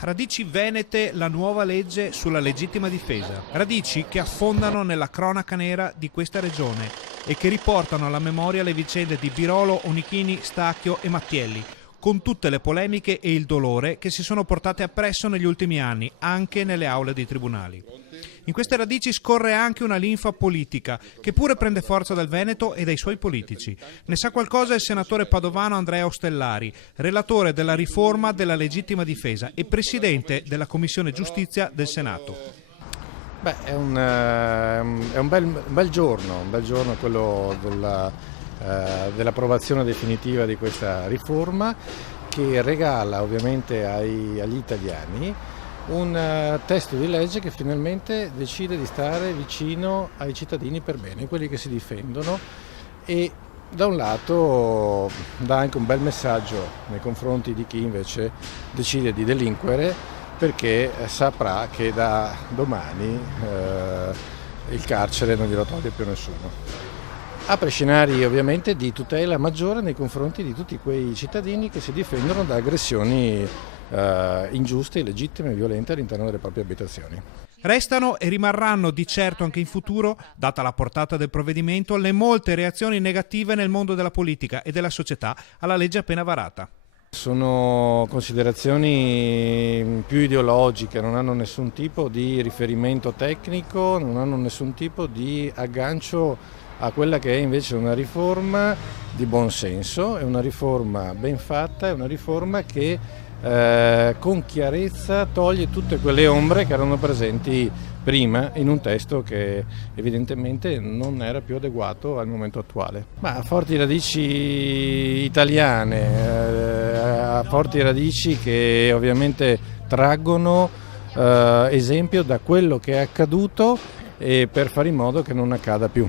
Radici venete, la nuova legge sulla legittima difesa. Radici che affondano nella cronaca nera di questa regione e che riportano alla memoria le vicende di Birolo, Onichini, Stacchio e Mattielli, con tutte le polemiche e il dolore che si sono portate appresso negli ultimi anni, anche nelle aule dei tribunali. In queste radici scorre anche una linfa politica, che pure prende forza dal Veneto e dai suoi politici. Ne sa qualcosa il senatore padovano Andrea Ostellari, relatore della riforma della legittima difesa e presidente della Commissione Giustizia del Senato. È un bel giorno quello dell'approvazione definitiva di questa riforma, che regala ovviamente agli italiani un testo di legge che finalmente decide di stare vicino ai cittadini per bene, quelli che si difendono, e da un lato dà anche un bel messaggio nei confronti di chi invece decide di delinquere, perché saprà che da domani il carcere non glielo toglie più nessuno. Apre scenari ovviamente di tutela maggiore nei confronti di tutti quei cittadini che si difendono da aggressioni ingiuste, illegittime e violente all'interno delle proprie abitazioni. Restano e rimarranno di certo anche in futuro, data la portata del provvedimento, le molte reazioni negative nel mondo della politica e della società alla legge appena varata. Sono considerazioni più ideologiche, non hanno nessun tipo di riferimento tecnico, non hanno nessun tipo di aggancio a quella che è invece una riforma di buon senso, è una riforma ben fatta, è una riforma che con chiarezza toglie tutte quelle ombre che erano presenti prima in un testo che evidentemente non era più adeguato al momento attuale. Ma ha forti radici italiane, ha forti radici che ovviamente traggono esempio da quello che è accaduto e per fare in modo che non accada più.